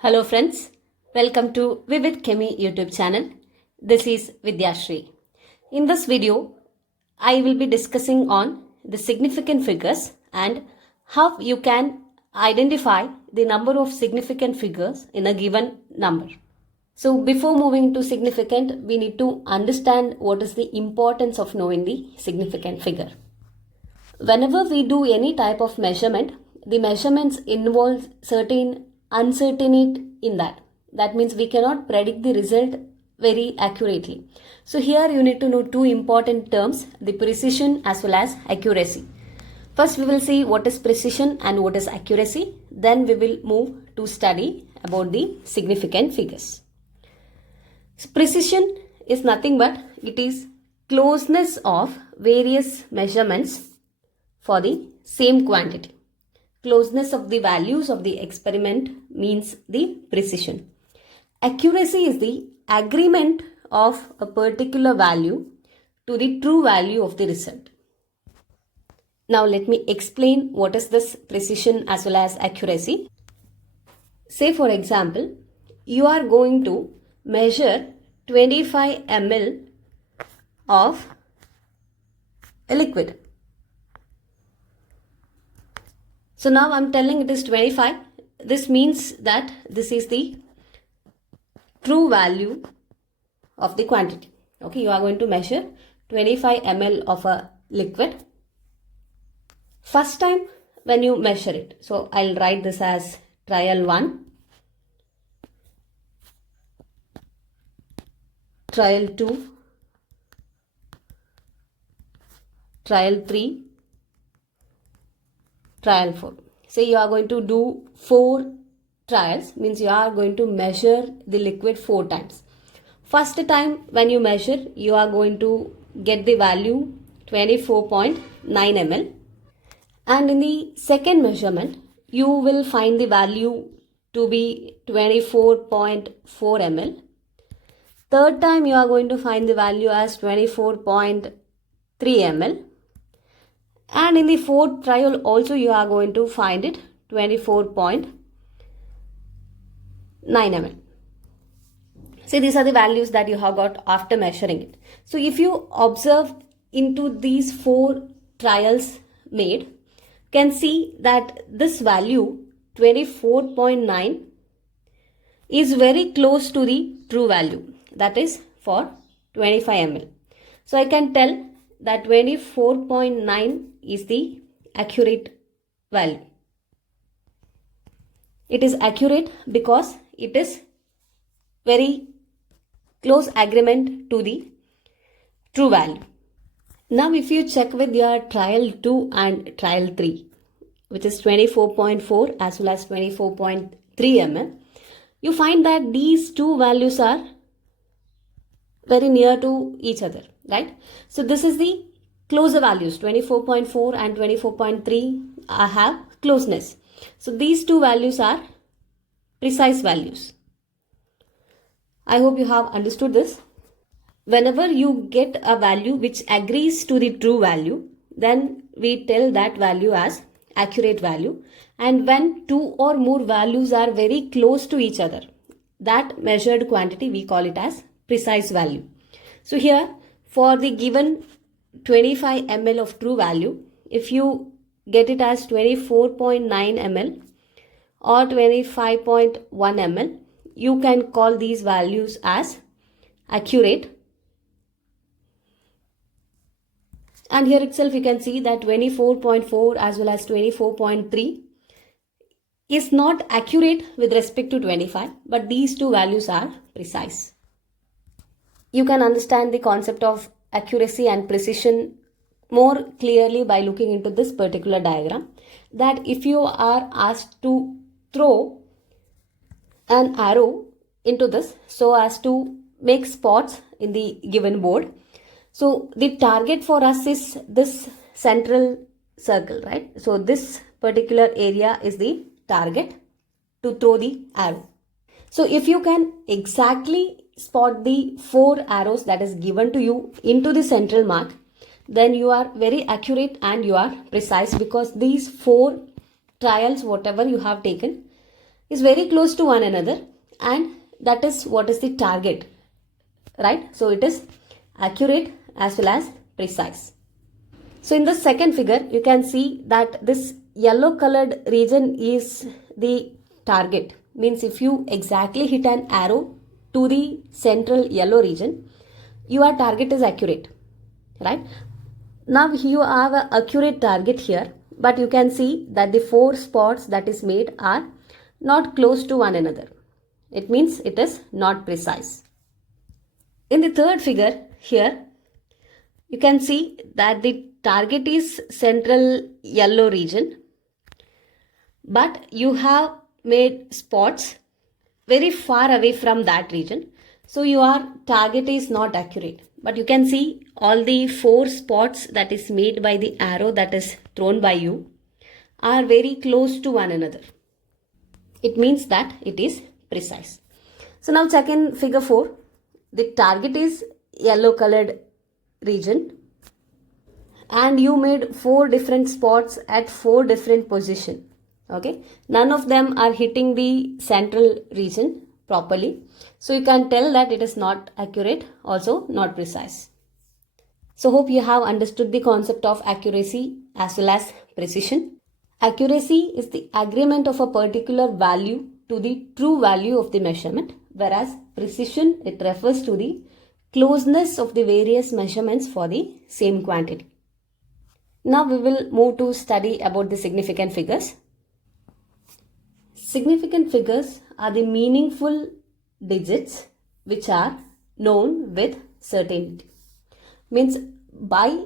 Hello friends, welcome to Vivid Chemi YouTube channel. This is Vidyashri. In this video, I will be discussing on the significant figures and how you can identify the number of significant figures in a given number. So before moving to significant, we need to understand what is the importance of knowing the significant figure. Whenever we do any type of measurement, the measurements involve certain uncertainty in that. That means we cannot predict the result very accurately. So here you need to know two important terms, the precision as well as accuracy. First we will see what is precision and what is accuracy. Then we will move to study about the significant figures. So precision is nothing but it is closeness of various measurements for the same quantity. Closeness of the values of the experiment means the precision. Accuracy is the agreement of a particular value to the true value of the result. Now let me explain what is this precision as well as accuracy. Say for example, you are going to measure 25 ml of a liquid. So now I'm telling it is 25. This means that this is the true value of the quantity. Okay, you are going to measure 25 ml of a liquid. First time when you measure it, so I'll write this as trial 1, trial 2, trial 3, trial 4. Say you are going to do 4 trials, means you are going to measure the liquid 4 times. First time when you measure, you are going to get the value 24.9 ml. And in the second measurement, you will find the value to be 24.4 ml. Third time you are going to find the value as 24.3 ml. And in the fourth trial also you are going to find it 24.9 ml. See, these are the values that you have got after measuring it. So if you observe into these 4 trials made, can see that this value 24.9 is very close to the true value, that is for 25 ml. So I can tell that 24.9 is the accurate value. It is accurate because it is very close agreement to the true value. Now if you check with your trial 2 and trial 3, which is 24.4 as well as 24.3 ml, you find that these two values are very near to each other, right? So this is the closer values, 24.4 and 24.3 have closeness. So these two values are precise values. I hope you have understood this. Whenever you get a value which agrees to the true value, then we tell that value as accurate value. And when 2 or more values are very close to each other, that measured quantity we call it as precise value. So here for the given 25 ml of true value, if you get it as 24.9 ml or 25.1 ml, you can call these values as accurate. And here itself you can see that 24.4 as well as 24.3 is not accurate with respect to 25, but these two values are precise. You can understand the concept of accuracy and precision more clearly by looking into this particular diagram. That if you are asked to throw an arrow into this so as to make spots in the given board, so the target for us is this central circle, right? So this particular area is the target to throw the arrow. So if you can exactly spot the 4 arrows that is given to you into the central mark, then you are very accurate and you are precise, because these 4 trials whatever you have taken, is very close to one another, and that is what is the target, right? So it is accurate as well as precise. So in the second figure, you can see that this yellow colored region is the target. Means if you exactly hit an arrow to the central yellow region, your target is accurate, right? Now you have an accurate target here, but you can see that the 4 spots that is made are not close to one another. It means it is not precise. In the third figure here, you can see that the target is central yellow region, but you have made spots very far away from that region. So your target is not accurate. But you can see all the 4 spots that is made by the arrow that is thrown by you are very close to one another. It means that it is precise. So now check in figure 4. The target is yellow colored region, and you made 4 different spots at 4 different positions. Okay, none of them are hitting the central region properly. So you can tell that it is not accurate, also not precise. So hope you have understood the concept of accuracy as well as precision. Accuracy is the agreement of a particular value to the true value of the measurement, whereas precision, it refers to the closeness of the various measurements for the same quantity. Now we will move to study about the significant figures. Significant figures are the meaningful digits which are known with certainty. Means by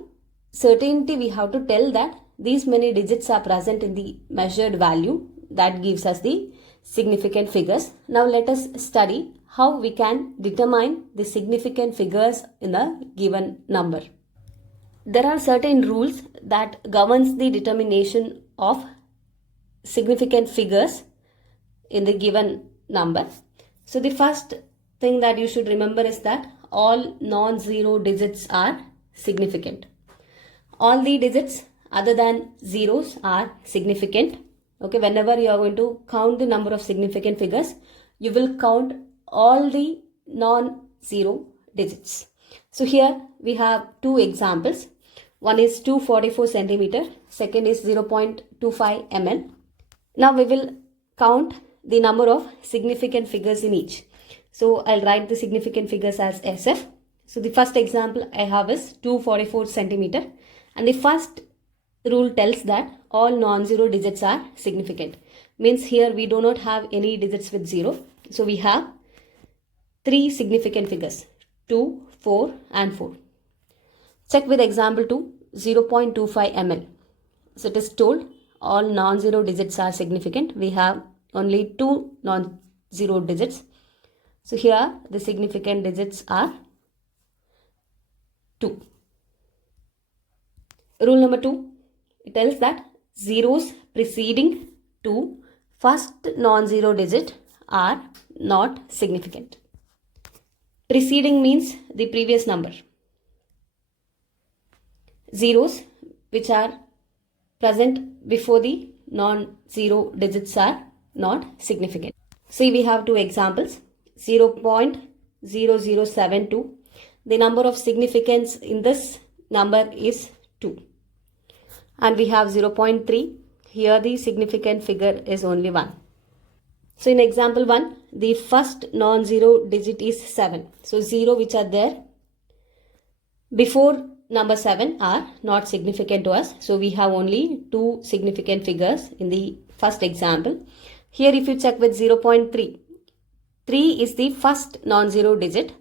certainty we have to tell that these many digits are present in the measured value, that gives us the significant figures. Now let us study how we can determine the significant figures in a given number. There are certain rules that governs the determination of significant figures in the given number. So the first thing that you should remember is that all non-zero digits are significant. All the digits other than zeros are significant. Okay, whenever you are going to count the number of significant figures, you will count all the non-zero digits. So here we have 2 examples. One is 244 centimeter, second is 0.25 ml. Now we will count the number of significant figures in each. So I'll write the significant figures as SF. So the first example I have is 244 centimeter, and the first rule tells that all non-zero digits are significant. Means here we do not have any digits with 0. So we have 3 significant figures, 2, 4 and 4. Check with example 2, 0.25 ml. So it is told all non-zero digits are significant. We have only 2 non-zero digits. So here the significant digits are 2. Rule number 2, it tells that zeros preceding to first non-zero digit are not significant. Preceding means the previous number. Zeros which are present before the non-zero digits are not significant. See, we have 2 examples. 0.0072. The number of significance in this number is 2. And we have 0.3. Here the significant figure is only 1. So in example 1, the first non-zero digit is 7. So 0 which are there before number 7 are not significant to us. So we have only 2 significant figures in the first example. Here if you check with 0.3, 3 is the first non-zero digit,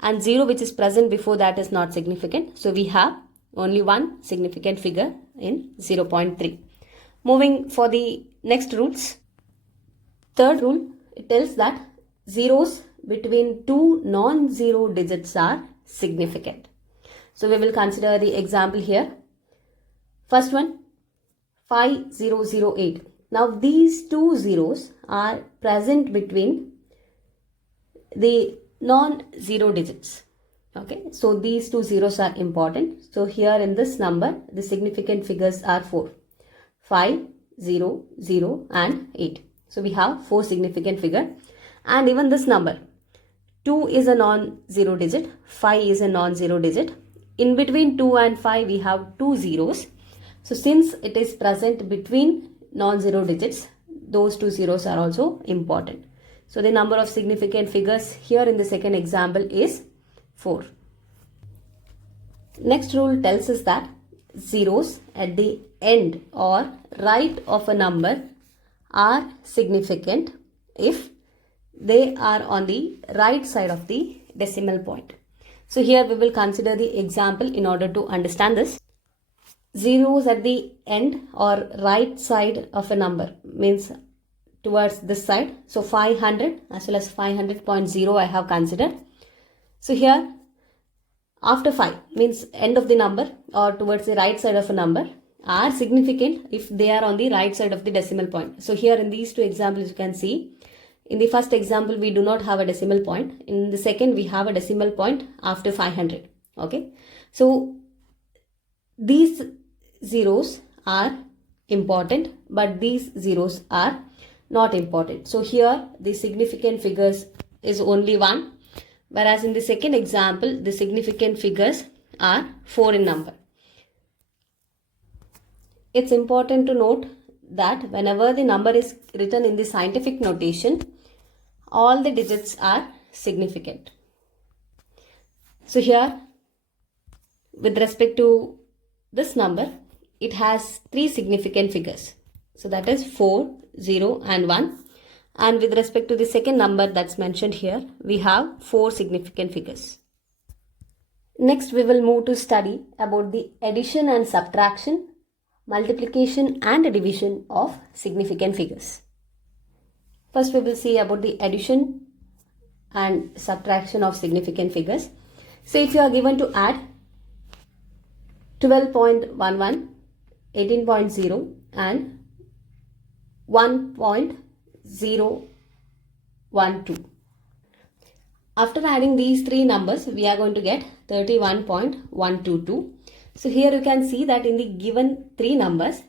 and 0 which is present before that is not significant. So we have only 1 significant figure in 0.3. Moving for the next rules. Third rule, it tells that zeros between 2 non-zero digits are significant. So we will consider the example here. First one, 5008. Now these 2 zeros are present between the non-zero digits. Okay, so these 2 zeros are important. So here in this number, the significant figures are 4. 5, 0, 0 and 8. So we have 4 significant figure. And even this number, 2 is a non-zero digit, 5 is a non-zero digit. In between 2 and 5 we have 2 zeros. So since it is present between non-zero digits, those 2 zeros are also important. So the number of significant figures here in the second example is 4. Next rule tells us that zeros at the end or right of a number are significant if they are on the right side of the decimal point. So here we will consider the example in order to understand this. Zeros at the end or right side of a number means towards this side. So 500 as well as 500.0 I have considered. So here after 5 means end of the number or towards the right side of a number are significant if they are on the right side of the decimal point. So here in these two examples you can see, in the first example we do not have a decimal point. In the second we have a decimal point after 500. Okay. So these zeros are important but these zeros are not important. So here the significant figures is only 1, whereas in the second example the significant figures are 4 in number. It's important to note that whenever the number is written in the scientific notation, all the digits are significant. So here with respect to this number, it has 3 significant figures. So that is 4, 0 and 1. And with respect to the second number that's mentioned here, we have 4 significant figures. Next we will move to study about the addition and subtraction, multiplication and division of significant figures. First we will see about the addition and subtraction of significant figures. So if you are given to add 12.11, 18.0 and 1.012. After adding these 3 numbers, we are going to get 31.122. So here you can see that in the given 3 numbers,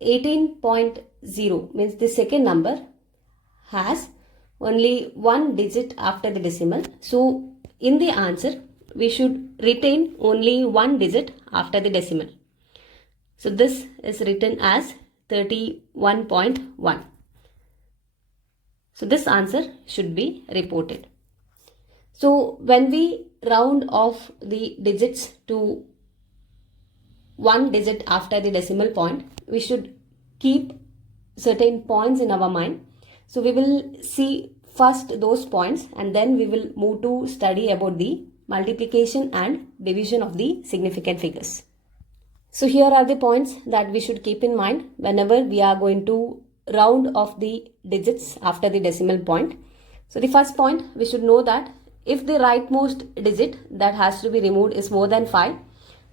18.0 means the second number has only 1 digit after the decimal. So in the answer, we should retain only 1 digit after the decimal. So this is written as 31.1. So this answer should be reported. So when we round off the digits to 1 digit after the decimal point, we should keep certain points in our mind. So we will see first those points and then we will move to study about the multiplication and division of the significant figures. So here are the points that we should keep in mind whenever we are going to round off the digits after the decimal point. So the first point, we should know that if the rightmost digit that has to be removed is more than 5,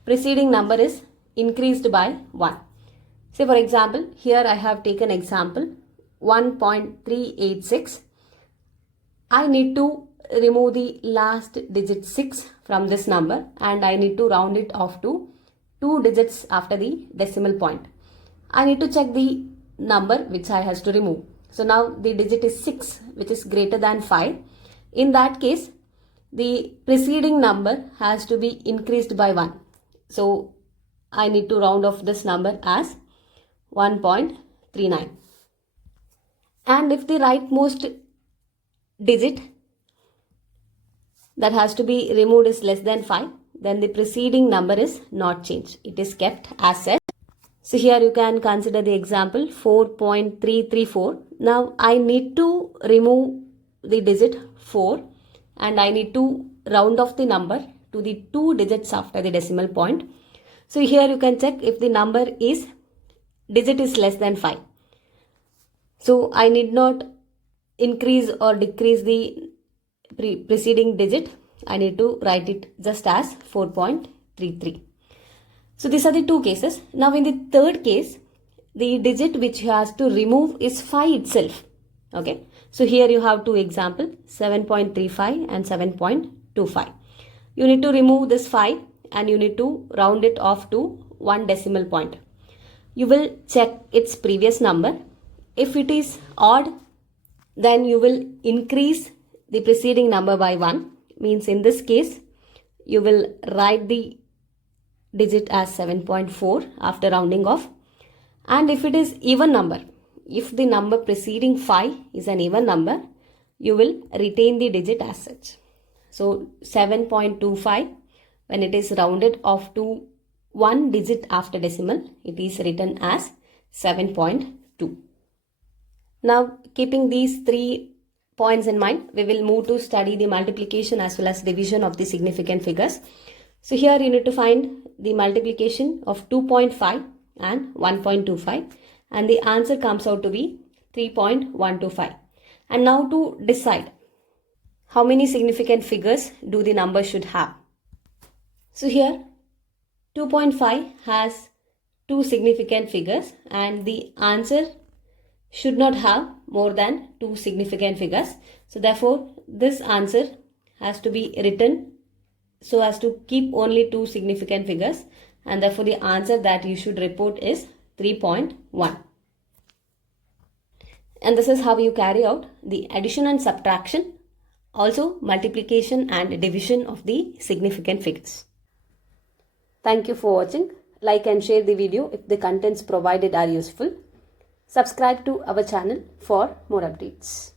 preceding number is increased by 1. Say for example, here I have taken example 1.386. I need to remove the last digit 6 from this number and I need to round it off to 2 digits after the decimal point. I need to check the number which I has to remove. So now the digit is 6, which is greater than 5. In that case, the preceding number has to be increased by 1. So I need to round off this number as 1.39. And if the rightmost digit that has to be removed is less than 5, then the preceding number is not changed. It is kept as such. So here you can consider the example 4.334. Now I need to remove the digit 4 and I need to round off the number to the 2 digits after the decimal point. So here you can check if the number is digit is less than 5. So I need not increase or decrease the preceding digit. I need to write it just as 4.33. So these are the 2 cases. Now in the third case, the digit which has to remove is 5 itself. Okay. So here you have 2 examples, 7.35 and 7.25. You need to remove this 5 and you need to round it off to 1 decimal point. You will check its previous number. If it is odd, then you will increase the preceding number by 1. Means in this case, you will write the digit as 7.4 after rounding off. And if it is even number, if the number preceding 5 is an even number, you will retain the digit as such. So 7.25, when it is rounded off to one digit after decimal, it is written as 7.2. Now, keeping these 3 points in mind, we will move to study the multiplication as well as division of the significant figures. So here you need to find the multiplication of 2.5 and 1.25, and the answer comes out to be 3.125. And now to decide how many significant figures do the number should have. So here 2.5 has 2 significant figures, and the answer should not have more than 2 significant figures. So therefore this answer has to be written so as to keep only 2 significant figures, and therefore the answer that you should report is 3.1. And this is how you carry out the addition and subtraction, also multiplication and division of the significant figures. Thank you for watching. Like and share the video if the contents provided are useful. Subscribe to our channel for more updates.